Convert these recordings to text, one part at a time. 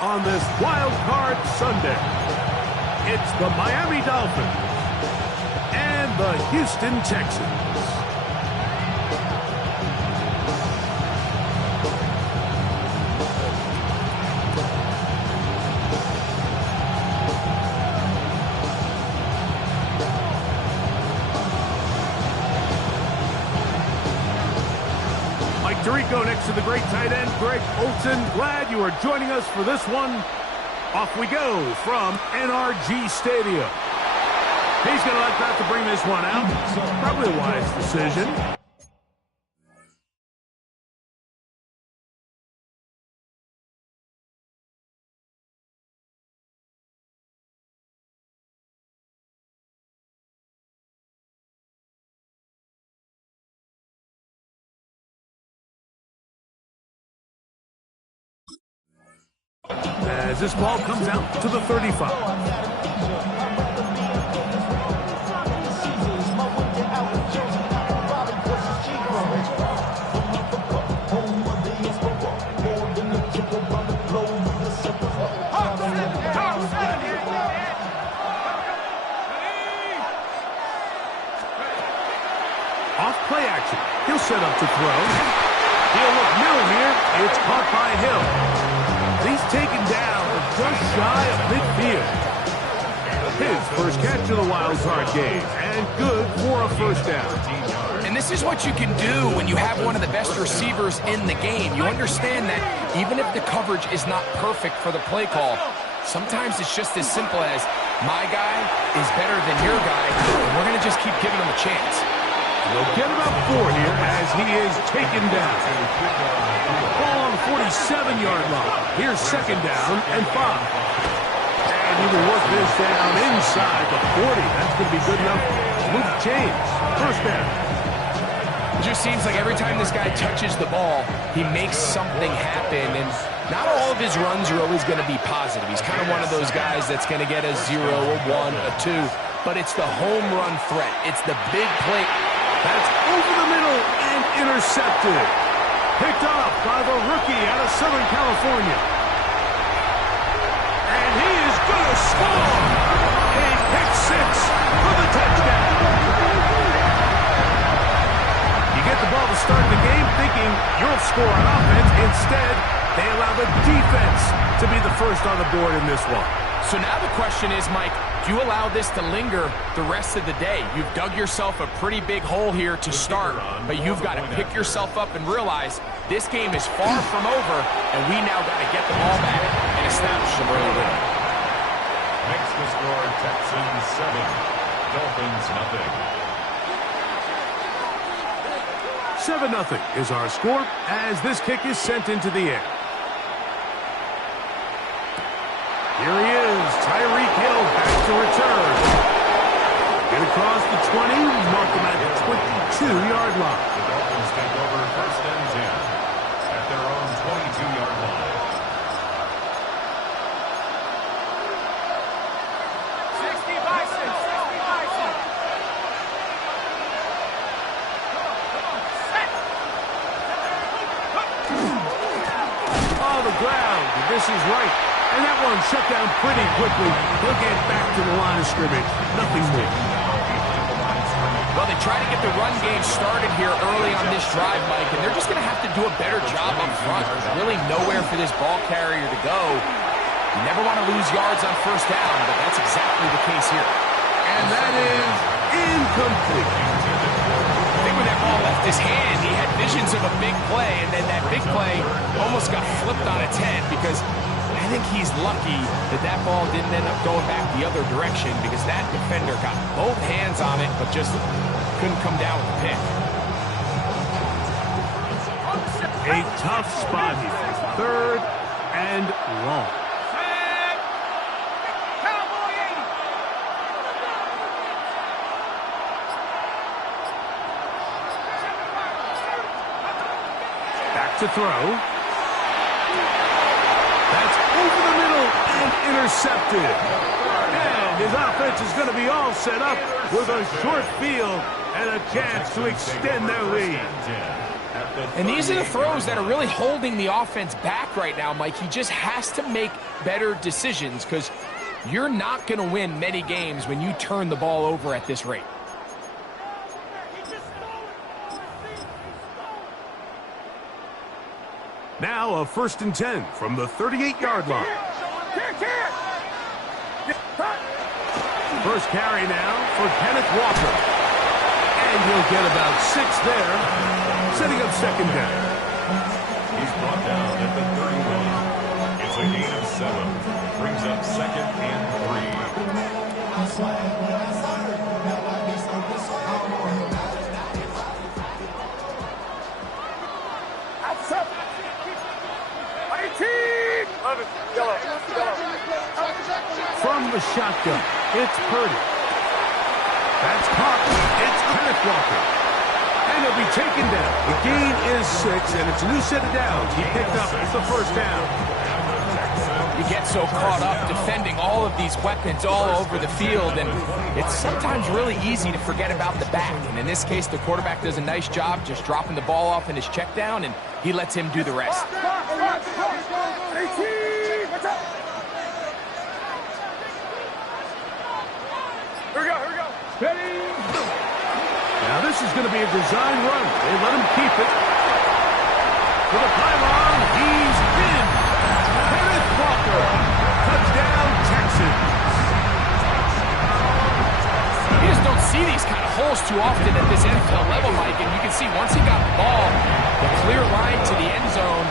on this Wild Card Sunday. It's the Miami Dolphins and the Houston Texans. Dorico next to the great tight end, Greg Olsen. Glad you are joining us for this one. Off we go from NRG Stadium. He's going to let that to bring this one out. Probably a wise decision. As this ball comes out to the 35. Off play action. He'll set up to throw. He'll look middle here. It's caught by Hill. He's taken down just shy of midfield. His first catch of the wild card game, and good for a first down. And this is what you can do when you have one of the best receivers in the game. You understand that even if the coverage is not perfect for the play call, sometimes it's just as simple as my guy is better than your guy, and we're going to just keep giving him a chance. We'll get about 4 here as he is taken down. Ball on the 47-yard line. Here's second down and 5. And you can work this down inside the 40. That's going to be good enough to move the chains. First down. It just seems like every time this guy touches the ball, he makes something happen. And not all of his runs are always going to be positive. He's kind of one of those guys that's going to get a 0, a 1, a 2. But it's the home run threat. It's the big play. That's over the middle and intercepted. Picked off by the rookie out of Southern California. And he is going to score. A pick 6 for the touchdown. You get the ball to start the game thinking you'll score on offense. Instead, they allow the defense to be the first on the board in this one. So now the question is, Mike, do you allow this to linger the rest of the day? You've dug yourself a pretty big hole here to start, but you've got to pick yourself up and realize this game is far from over, and we now got to get the ball back and establish some early win. Makes the score Texans 7, Dolphins 0. 7-0 is our score as this kick is sent into the air. Here he is, Tyreek Hill back to return. Get across the 20, mark him at the 22-yard line. The Dolphins take over first and 10 at their own 22-yard line. 60 Bison, 60 Bison. Oh, the ground. This is right. And that one shut down pretty quickly. He'll get back to the line of scrimmage. Nothing more. Well, they try to get the run game started here early on this drive, Mike, and they're just going to have to do a better job up front. There's really nowhere for this ball carrier to go. You never want to lose yards on first down, but that's exactly the case here. And that is incomplete. I think when that ball left his hand, he had visions of a big play, and then that big play almost got flipped on its head because I think he's lucky that that ball didn't end up going back the other direction because that defender got both hands on it but just couldn't come down with the pick. A tough spot here. 3rd and long. Back to throw. That's over the middle and intercepted. And his offense is going to be all set up with a short field and a chance to extend their lead. And these are the throws that are really holding the offense back right now, Mike. He just has to make better decisions because you're not going to win many games when you turn the ball over at this rate. Now a 1st and 10 from the 38-yard line. First carry now for Kenneth Walker. And he'll get about 6 there, setting up 2nd down. He's brought down at the 31. It's a gain of 7. Brings up 2nd and 3. From the shotgun, it's Purdy. That's caught. It's Kenneth Walker. And he'll be taken down. The gain is 6, and it's a new set of downs. He picked up the 1st down. You get so caught up defending all of these weapons all over the field, and it's sometimes really easy to forget about the back. And in this case, the quarterback does a nice job just dropping the ball off in his check down, and he lets him do the rest. Now this is going to be a design run. They let him keep it. To the pylon, he's in. Kenneth Walker. Touchdown, Texans. You just don't see these kind of holes too often at this NFL level, Mike, and you can see once he got the ball, the clear line to the end zone,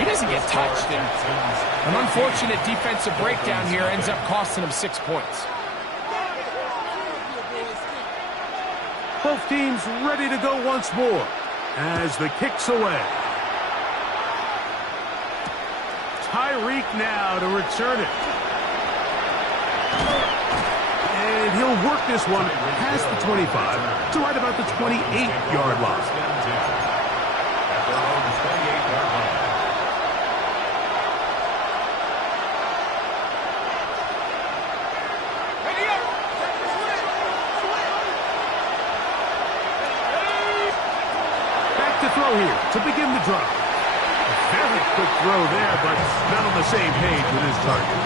he doesn't get touched. And an unfortunate defensive breakdown here ends up costing him 6 points. Both teams ready to go once more as the kick's away. Tyreek now to return it. And he'll work this one past the 25 to right about the 28-yard line. At their own 28-yard line. To throw here to begin the drive. A very quick throw there, but not on the same page with his target.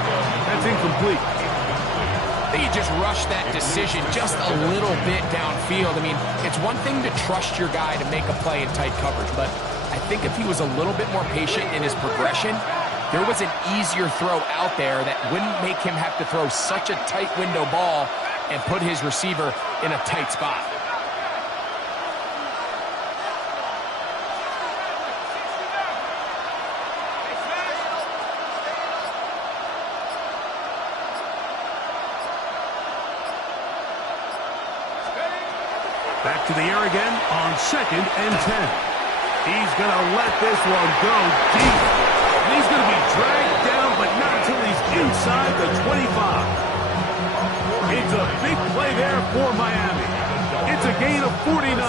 That's incomplete. I think he just rushed that decision just a little bit downfield. I mean, it's one thing to trust your guy to make a play in tight coverage, but I think if he was a little bit more patient in his progression, there was an easier throw out there that wouldn't make him have to throw such a tight window ball and put his receiver in a tight spot. Back to the air again on 2nd and 10. He's going to let this one go deep. And he's going to be dragged down, but not until he's inside the 25. It's a big play there for Miami. It's a gain of 49.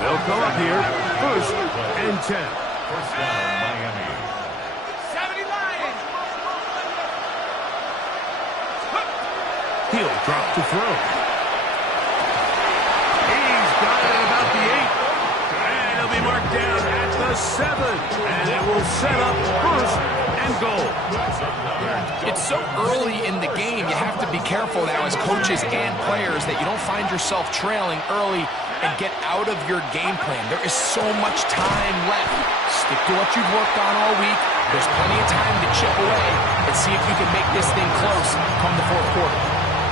They'll go up here, 1st and 10. First down, Miami. 70 Lions. He'll drop to throw. Got it at about the 8. And he'll be marked down at the 7. And it will set up 1st and goal. It's so early in the game, you have to be careful now as coaches and players that you don't find yourself trailing early and get out of your game plan. There is so much time left. Stick to what you've worked on all week. There's plenty of time to chip away and see if you can make this thing close come the 4th quarter.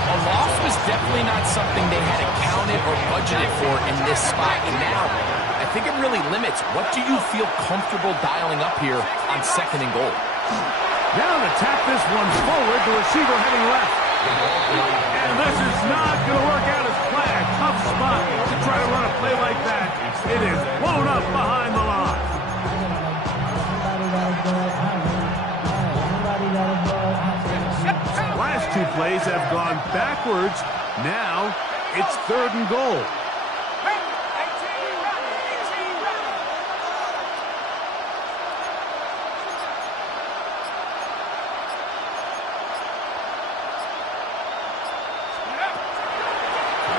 A loss was definitely not something they had accounted or budgeted for in this spot. And now, I think it really limits what do you feel comfortable dialing up here on 2nd and goal. Now to tap this one forward, the receiver heading left. And this is not going to work out as planned. Tough spot to try to run a play like that. It is blown up behind the line. Last 2 plays have gone backwards. Now it's 3rd and goal.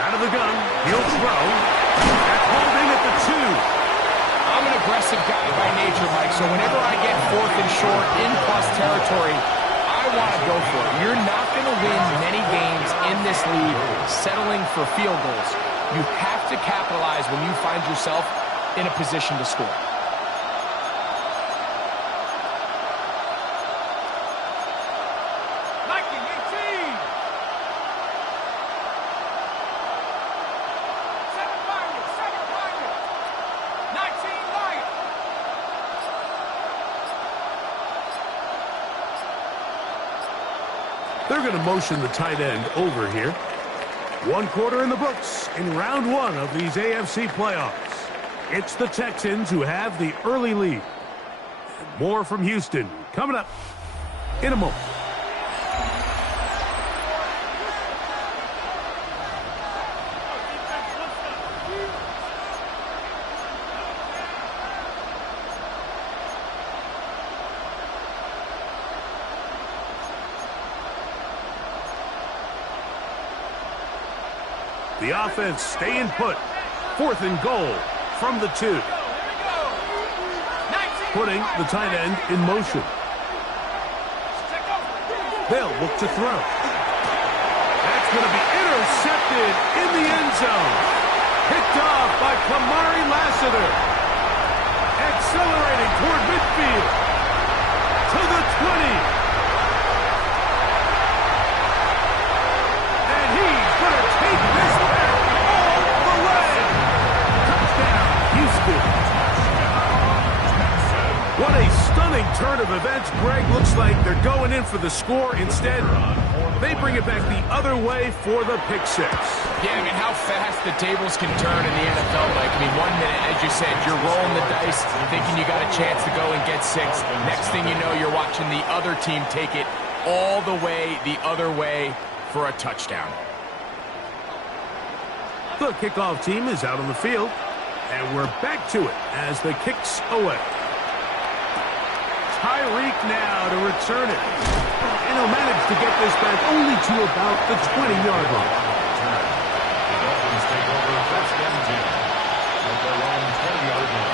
Out of the gun, he'll throw. That's holding at the 2. aggressive guy by nature, Mike, so whenever I get 4th and short in plus territory, I want to go for it. You're not going to win many games in this league settling for field goals. You have to capitalize when you find yourself in a position to score. They're going to motion the tight end over here. 1 quarter in the books in round 1 of these AFC playoffs. It's the Texans who have the early lead. More from Houston coming up in a moment. The offense staying put. 4th and goal from the 2. Putting the tight end in motion. They'll look to throw. That's going to be intercepted in the end zone. Picked off by Kamari Lassiter. Accelerating toward midfield. To the 20. And he's going to take this back all the way. Touchdown, Houston. What a stunning turn of events. Greg, looks like they're going in for the score. Instead, they bring it back the other way for the pick 6. Yeah, I mean, how fast the tables can turn in the NFL, Mike. I mean, 1 minute, as you said, you're rolling the dice, thinking you got a chance to go and get 6. Next thing you know, you're watching the other team take it all the way the other way for a touchdown. The kickoff team is out on the field, and we're back to it as the kick's away. Tyreek now to return it. And he'll manage to get this back only to about the 20-yard line. The Dolphins take over 1st and 10 at their own 20-yard line.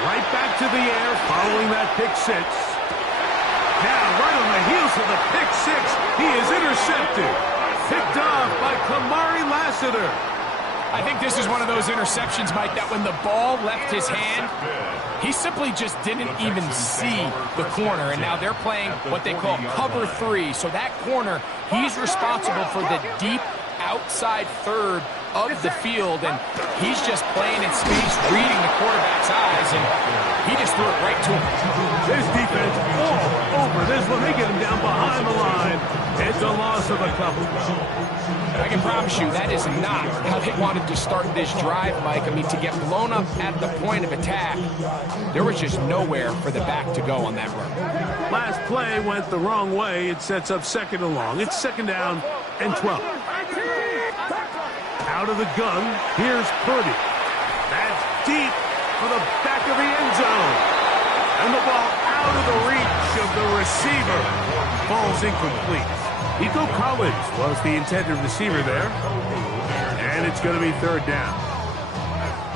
Right back to the air following that pick 6. Now, right on the heels of the pick 6, he is intercepted. Picked off by Kamari Lassiter. I think this is one of those interceptions, Mike, that when the ball left his hand, he simply just didn't even see the corner. And now they're playing what they call cover 3. So that corner, he's responsible for the deep outside third of the field, and he's just playing in space, reading the quarterback's eyes, and he just threw it right to him. This defense all over this one. They get him down behind the line. It's a loss of a couple. I can promise you that is not how they wanted to start this drive, Mike. I mean, to get blown up at the point of attack, there was just nowhere for the back to go on that run. Last play went the wrong way. It sets up 2nd and long. It's 2nd down and 12. Out of the gun, here's Purdy. That's deep for the back of the end zone. And the ball out of the reach of the receiver. Ball's incomplete. Nico Collins was the intended receiver there. And it's going to be 3rd down.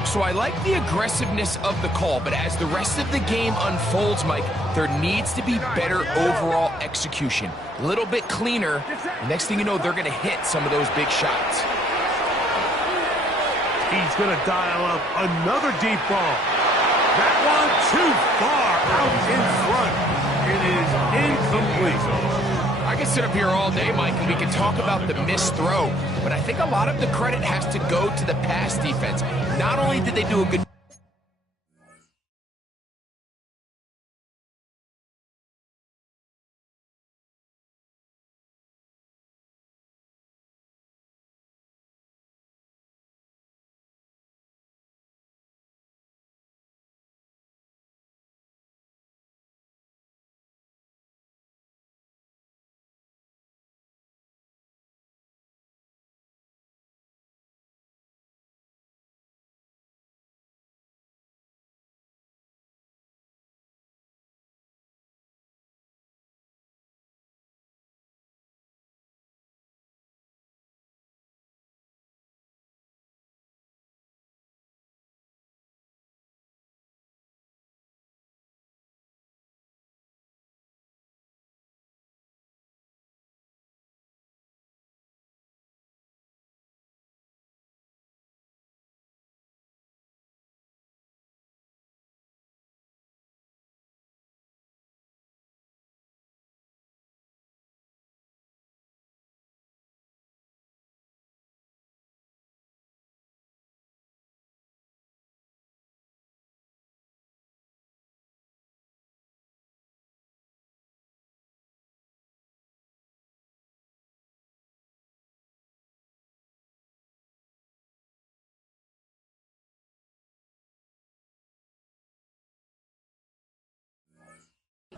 So I like the aggressiveness of the call, but as the rest of the game unfolds, Mike, there needs to be better overall execution. A little bit cleaner. Next thing you know, they're going to hit some of those big shots. He's going to dial up another deep ball. That one too far out in front. It is incomplete. I can sit up here all day, Mike, and we can talk about the missed throw, but I think a lot of the credit has to go to the pass defense. Not only did they do a good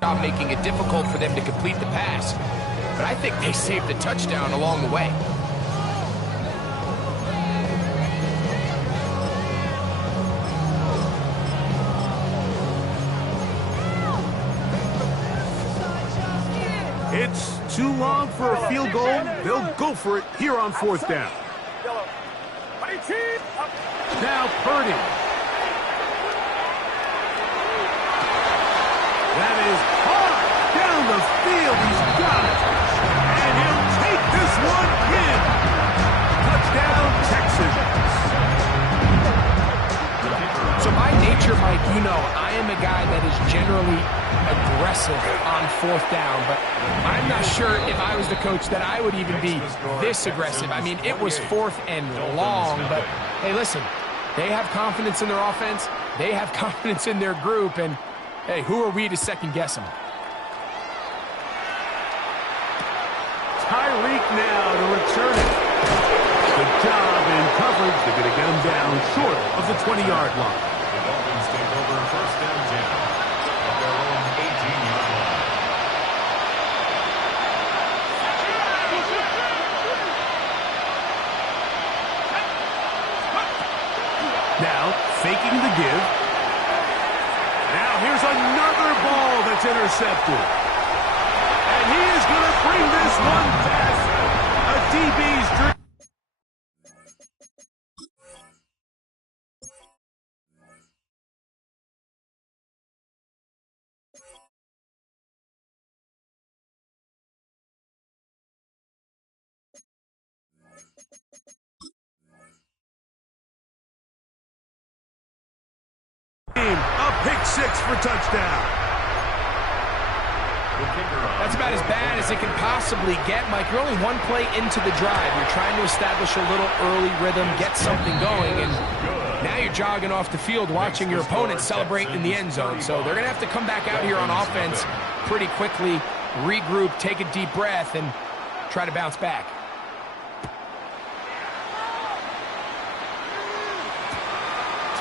Job making it difficult for them to complete the pass. But I think they saved the touchdown along the way. It's too long for a field goal. They'll go for it here on fourth down. Now Purdy. That is hard down the field. He's got it. And he'll take this one in. Touchdown, Texans. So by nature, Mike, you know, I am a guy that is generally aggressive on fourth down, but I'm not sure if I was the coach that I would even be this aggressive. I mean, it was fourth and long, but hey, listen, they have confidence in their offense. They have confidence in their group, and hey, who are we to second-guess them? Tyreek now to return it. Good job in coverage. They're going to get him down short of the 20-yard line. The Dolphins take over first and 10 at their own 18-yard line. Now, faking the give. Now, here's another ball that's intercepted. And he is going to bring this one past a DB's dream. A pick six for touchdown. That's about as bad as it can possibly get, Mike. You're only one play into the drive. You're trying to establish a little early rhythm, get something going, and now you're jogging off the field watching your opponent celebrate in the end zone. So they're going to have to come back out here on offense pretty quickly, regroup, take a deep breath, and try to bounce back.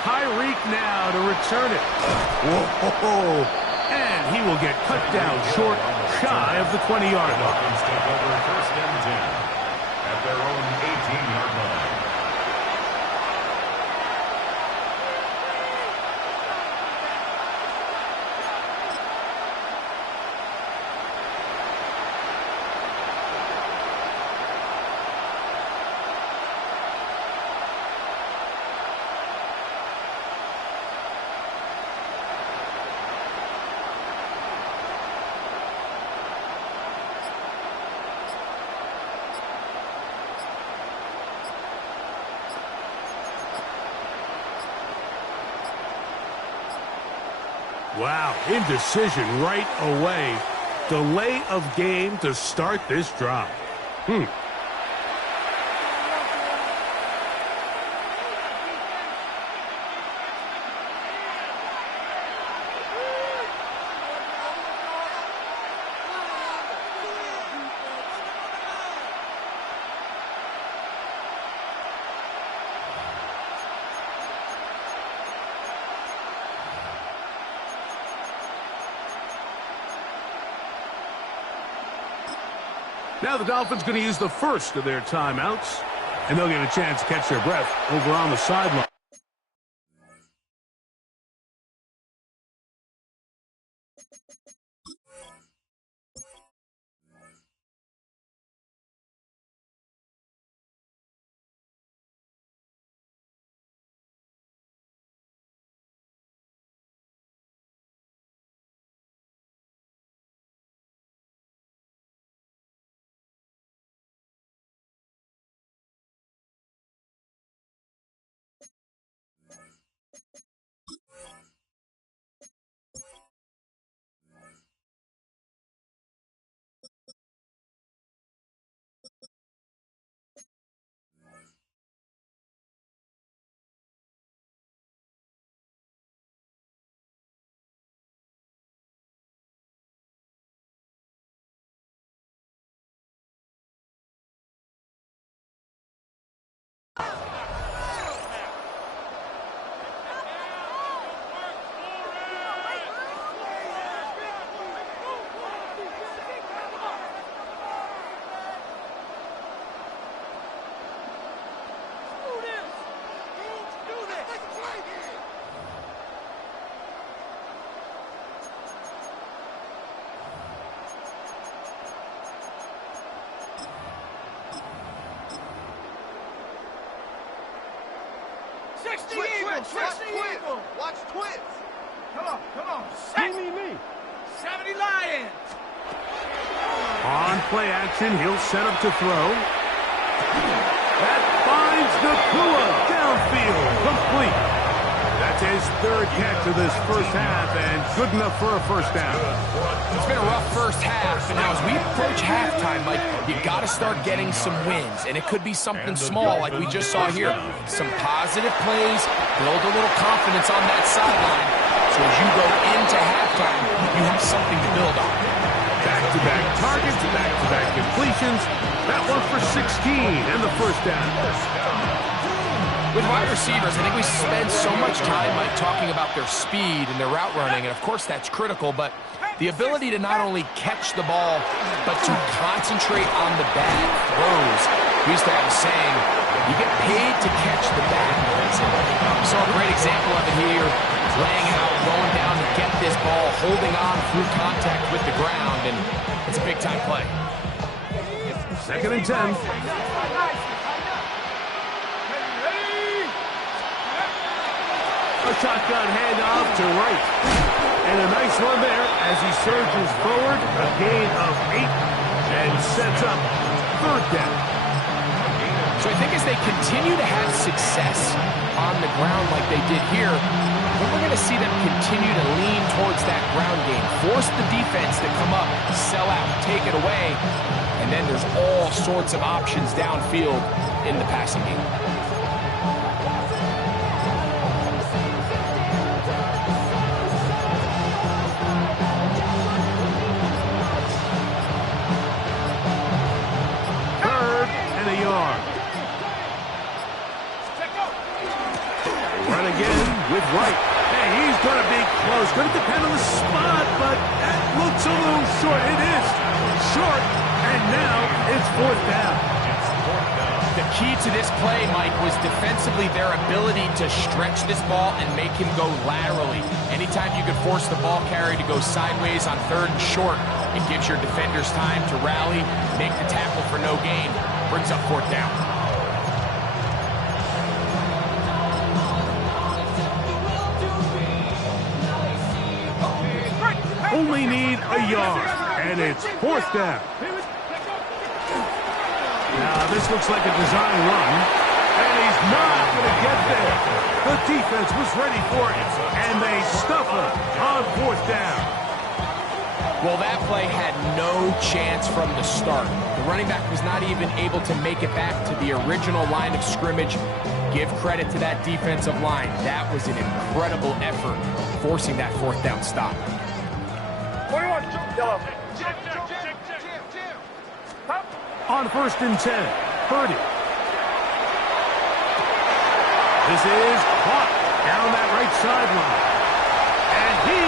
Tyreek now to return it. Whoa. And he will get cut down short, shy of the 20-yard line. Dolphins take over first and 10 at their own 18-yard line. Wow, indecision right away. Delay of game to start this drive. Now the Dolphins going to use the first of their timeouts, and they'll get a chance to catch their breath over on the sideline. 60 Twins, Eagle, twins, 60 twins. Eagle. Watch twins. Come on. Me. 70 Lions. On play action, he'll set up to throw. That finds Nakua downfield, complete. That's his third catch of this first half, and good enough for a first down. It's been a rough first half, and now as we approach halftime, Mike, you got to start getting some wins, and it could be something small like we just saw here. Some positive plays, build a little confidence on that sideline, so as you go into halftime, you have something to build on. Back-to-back targets, back-to-back completions. That one for 16 and the first down. With wide receivers, I think we spend so much time, Mike, talking about their speed and their route running, and of course that's critical, but the ability to not only catch the ball, but to concentrate on the bad throws. We used to have a saying, you get paid to catch the bad ones. We saw a great example of it here, laying out, going down to get this ball, holding on through contact with the ground, and it's a big-time play. 2nd and 10. A shotgun handoff to right. And a nice one there as he surges forward. A gain of 8 and sets up 3rd down. So I think as they continue to have success on the ground like they did here, then we're going to see them continue to lean towards that ground game, force the defense to come up, sell out, take it away, and then there's all sorts of options downfield in the passing game. With Wright. Hey, he's going to be close. Going to depend on the spot, but that looks a little short. It is short, and now it's 4th down. The key to this play, Mike, was defensively their ability to stretch this ball and make him go laterally. Anytime you could force the ball carrier to go sideways on 3rd and short, it gives your defenders time to rally, make the tackle for no gain, brings up 4th down. Only need a yard, and it's 4th down. Now, this looks like a design run, and he's not going to get there. The defense was ready for it, and they stuff him on 4th down. Well, that play had no chance from the start. The running back was not even able to make it back to the original line of scrimmage. Give credit to that defensive line. That was an incredible effort, forcing that 4th down stop. On 1st and 10, Purdy. This is caught down that right sideline. And he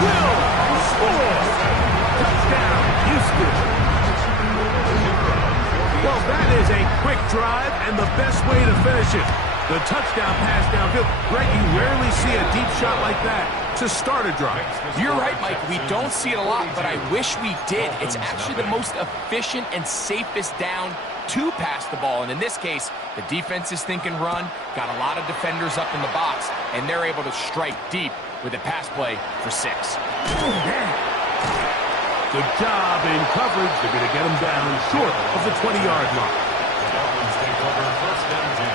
will score. Touchdown, Houston. Well, that is a quick drive and the best way to finish it. The touchdown pass downfield. Greg, you rarely see a deep shot like that to start a drive. You're right, Mike. We don't see it a lot, but I wish we did. It's actually the most efficient and safest down to pass the ball. And in this case, the defense is thinking run, got a lot of defenders up in the box, and they're able to strike deep with a pass play for 6. Good job in coverage. They're going to get him down short of the 20-yard line. Dolphins take over 1st and 10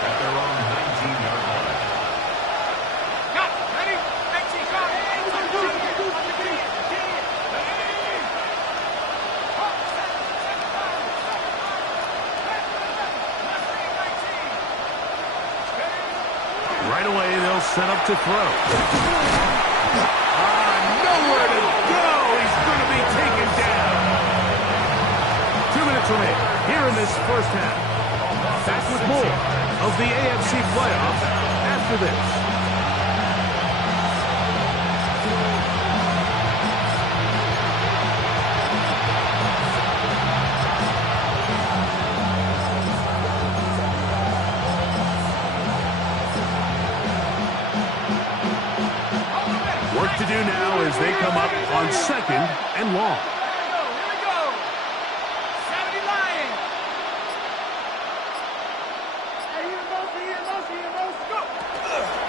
at their own 19-yard line. Right away, they'll set up to throw. Nowhere to go. He's going to be taken down. 2 minutes remaining here in this first half. Back with more of the AFC playoffs after this. Work to do now as they come up on 2nd and long. Here we go. 70 Lions. Hey, here, Mosi.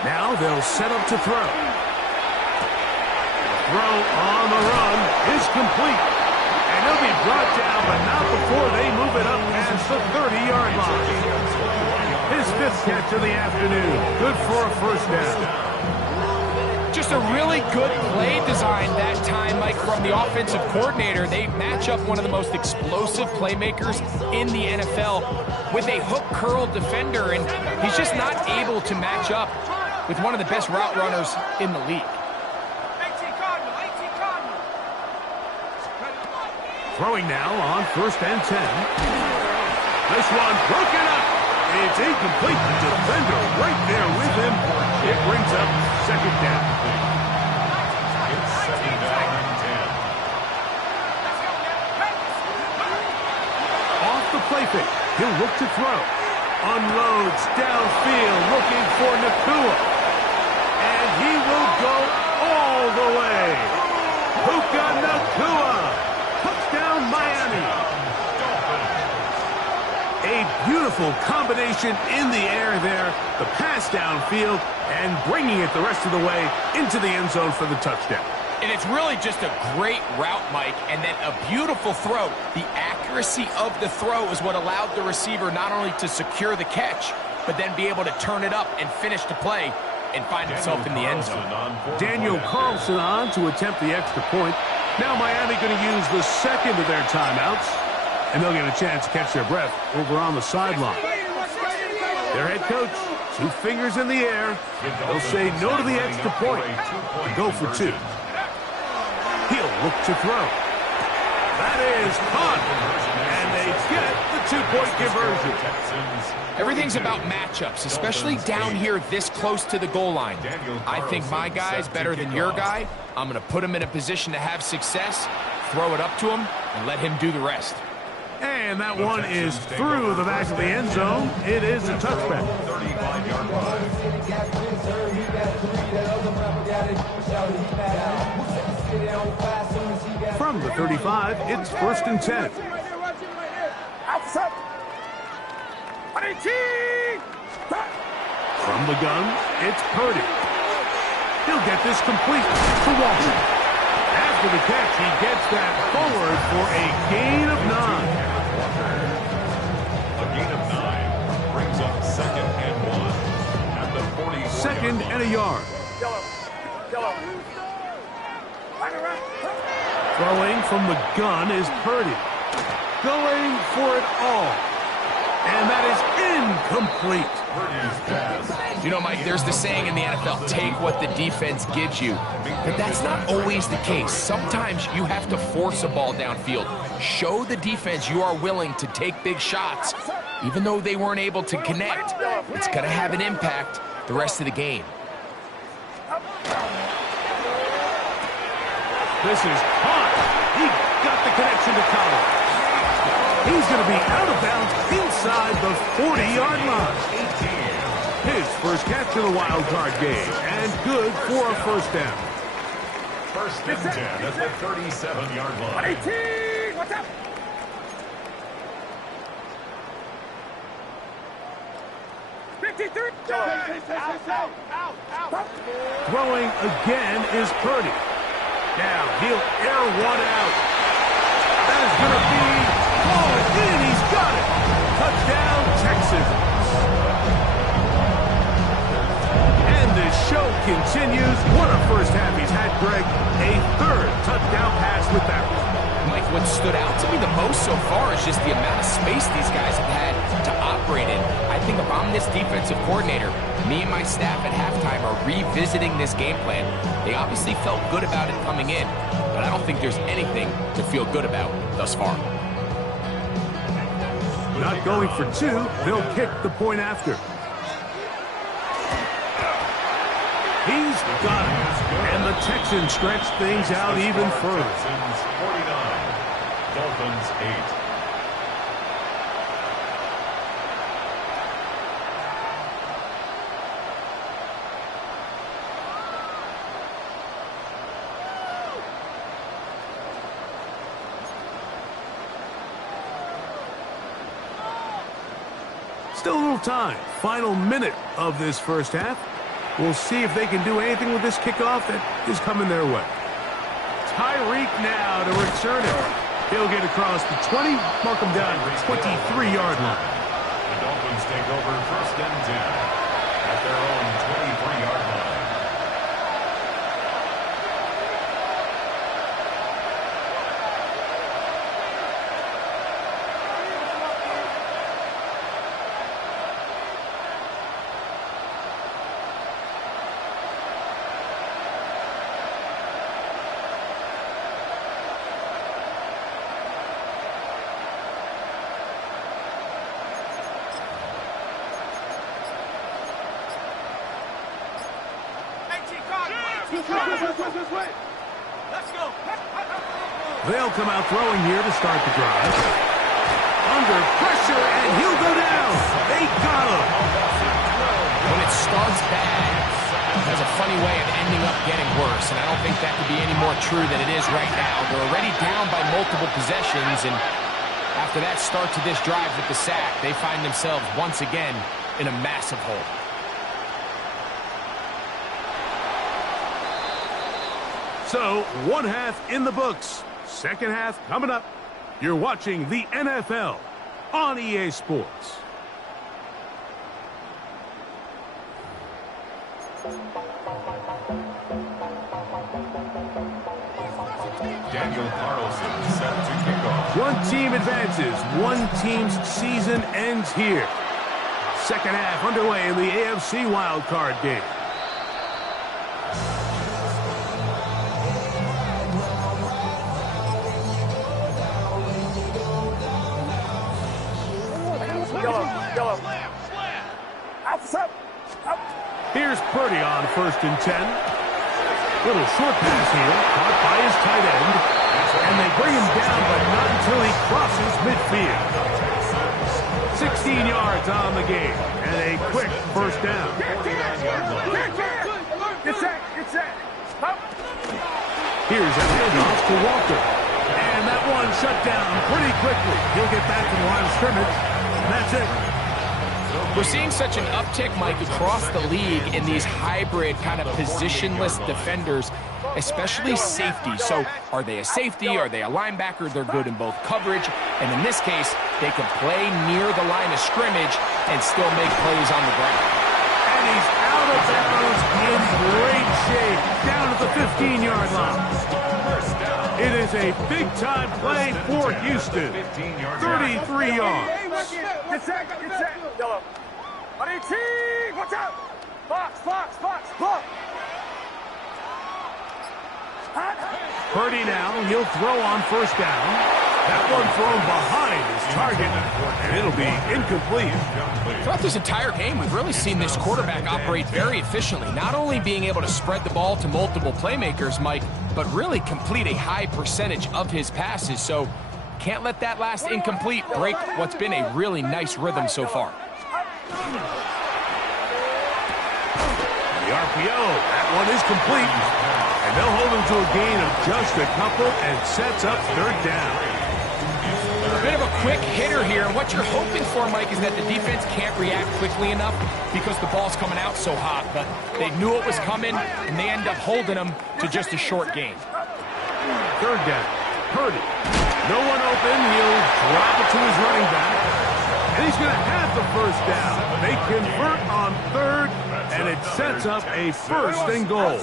Now they'll set up to throw. The throw on the run is complete. And he'll be brought down, but not before they move it up past the 30-yard line. His 5th catch of the afternoon. Good for a first down. Just a really good play design that time, Mike, from the offensive coordinator. They match up one of the most explosive playmakers in the NFL with a hook curl defender, and he's just not able to match up with one of the best route runners in the league. Throwing now on 1st and 10. This one broken up. It's incomplete. The defender right there with him. It brings up 2nd down. It's 2nd down and 10. Off the play fake. He'll look to throw. Unloads downfield looking for Nakua. And he will go all the way. Puka Nakua. Touchdown, Miami. A beautiful combination in the air there. The pass downfield and bringing it the rest of the way into the end zone for the touchdown. And it's really just a great route, Mike, and then a beautiful throw. The accuracy of the throw is what allowed the receiver not only to secure the catch, but then be able to turn it up and finish the play and find himself in the end zone. Daniel Carlson on to attempt the extra point. Now Miami going to use the 2nd of their timeouts, and they'll get a chance to catch their breath over on the sideline. Their head coach, 2 fingers in the air. They'll say no to the extra point and go for 2. He'll look to throw. That is caught, and they get the 2-point conversion. Everything's about matchups, especially down here this close to the goal line. I think my guy's better than your guy. I'm going to put him in a position to have success, throw it up to him, and let him do the rest. And that one is through the back of the end zone. It is a touchback. 35-yard line. From the 35, it's 1st and 10. From the gun, it's Purdy. He'll get this complete to Walton. After the catch, he gets that forward for a gain of 9. A gain of 9 brings up 2nd and 1 at the 44. 2nd and a yard. Throwing from the gun is Purdy. Going for it all. And that is incomplete. Purdy's pass. You know, Mike, there's the saying in the NFL, take what the defense gives you. But that's not always the case. Sometimes you have to force a ball downfield. Show the defense you are willing to take big shots. Even though they weren't able to connect, it's going to have an impact the rest of the game. This is hot. He got the connection to Collins. He's going to be out of bounds inside the 40-yard line. His first catch of the wild card game, and good for a first down. 1st and 10 at the 37-yard line. 18, what's up? Throwing again is Purdy. Now he'll air one out. That is going to be called in. He's got it. Touchdown, Texans. And the show continues. What a first half he's had, Greg. A 3rd touchdown pass with that one. Mike, what stood out to me the most so far is just the amount of space these guys have had to operate in. I think if I'm this defensive coordinator, me and my staff at halftime are revisiting this game plan. They obviously felt good about it coming in, but I don't think there's anything to feel good about thus far. Not going for 2. They'll kick the point after. He's got it. And the Texans stretch things out even further. Texans 49, Dolphins 8. Still a little time. Final minute of this first half. We'll see if they can do anything with this kickoff that is coming their way. Tyreek now to return it. He'll get across the 20, mark him down to the 23-yard line. The Dolphins take over 1st and 10 at their own 23-yard line. They'll come out throwing here to start the drive. Under pressure, and he'll go down. They got him. When it starts bad, it has a funny way of ending up getting worse, and I don't think that could be any more true than it is right now. They're already down by multiple possessions, and after that start to this drive with the sack, they find themselves once again in a massive hole. So, one half in the books. Second half coming up. You're watching the NFL on EA Sports. Daniel Carlson set to kick off. One team advances. One team's season ends here. Second half underway in the AFC wildcard game. Here's Purdy on 1st and 10. Little short pass here, caught by his tight end. And they bring him down, but not until he crosses midfield. 16 yards on the game, and a quick first down. Get set. Stop. Here's a handoff to Walker. And that one shut down pretty quickly. He'll get back to the line of scrimmage, and that's it. We're seeing such an uptick, Mike, across the league in these hybrid kind of positionless defenders, especially safety. So are they a safety? Are they a linebacker? They're good in both coverage. And in this case, they can play near the line of scrimmage and still make plays on the ground. And he's out of bounds in great shape, down at the 15-yard line. It is a big-time play for Houston. 33 yards. Get set. Yellow. Watch out. Box. Purdy now, he'll throw on 1st down. That one thrown behind his target, and it'll be incomplete. Throughout this entire game, we've really seen this quarterback operate very efficiently, not only being able to spread the ball to multiple playmakers, Mike, but really complete a high percentage of his passes. So can't let that last incomplete break what's been a really nice rhythm so far. The RPO, that one is complete. And they'll hold him to a gain of just a couple and sets up 3rd down. A bit of a quick hitter here. And what you're hoping for, Mike, is that the defense can't react quickly enough because the ball's coming out so hot. But they knew it was coming, and they end up holding them to just a short gain. 3rd down. Purdy. No one open. He'll drop it to his running back. And he's going to have the 1st down. They convert on 3rd, and it sets up a 1st and goal.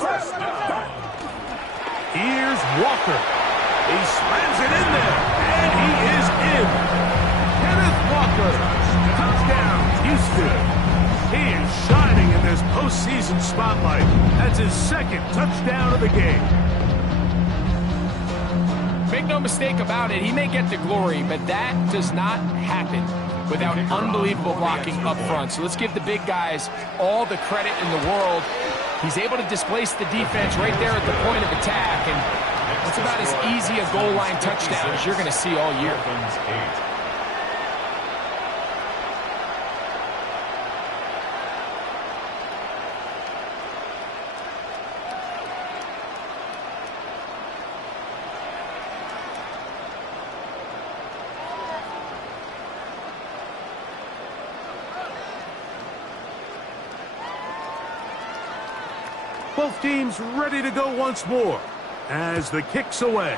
Here's Walker. He slams it in there, and he is in. Kenneth Walker. Touchdown, Houston. He is shining in this postseason spotlight. That's his 2nd touchdown of the game. Make no mistake about it, he may get the glory, but that does not happen without unbelievable blocking up front. So let's give the big guys all the credit in the world. He's able to displace the defense right there at the point of attack, and that's about as easy a goal line touchdown as you're going to see all year. Both teams ready to go once more as the kick's away.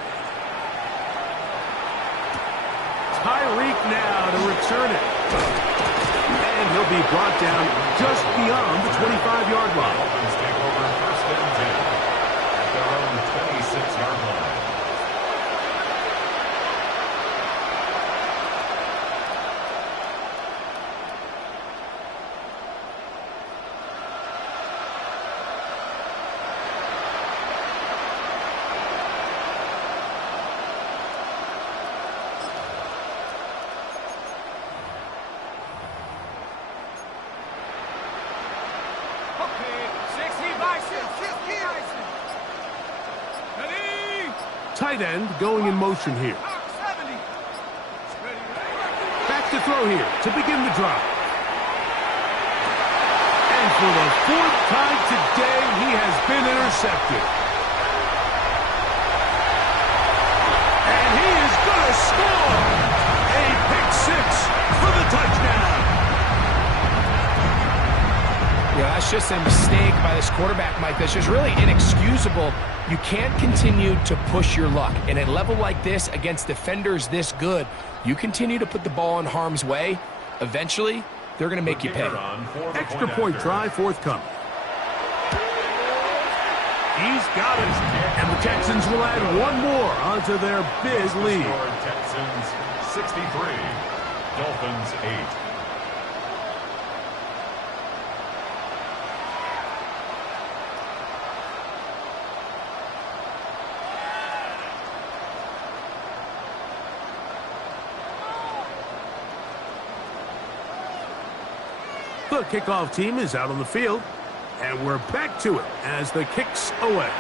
Tyreek now to return it. And he'll be brought down just beyond the 25-yard line. Dolphins take over first and 10 at their own 26-yard line. Tight end going in motion here. Back to throw here to begin the drive. And for the fourth time today, he has been intercepted. And he is going to score! A pick six for the touchdown. Yeah, that's just a mistake by this quarterback, Mike. That's just really inexcusable. You can't continue to push your luck. And at a level like this, against defenders this good, you continue to put the ball in harm's way, eventually, they're going to make you pay. Extra point try forthcoming. He's got it. And the Texans will add one more onto their big lead. Texans 63, Dolphins 8. The kickoff team is out on the field, and we're back to it as the kick's away.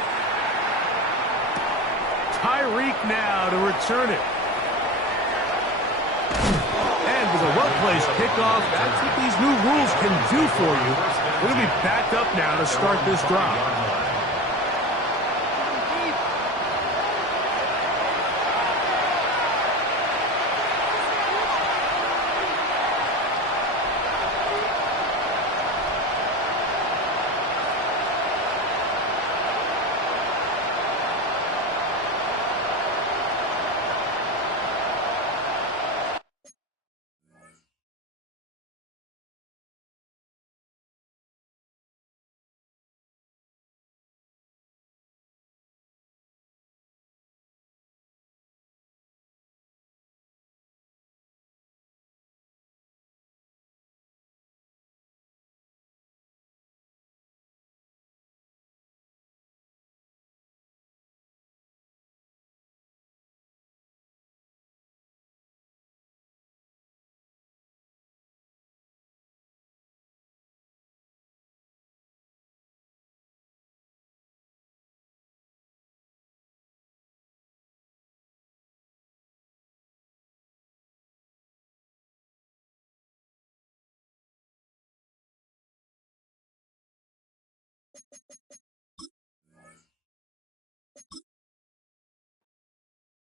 Tyreek now to return it. And with a well-placed kickoff, that's what these new rules can do for you. We're going to be backed up now to start this drive.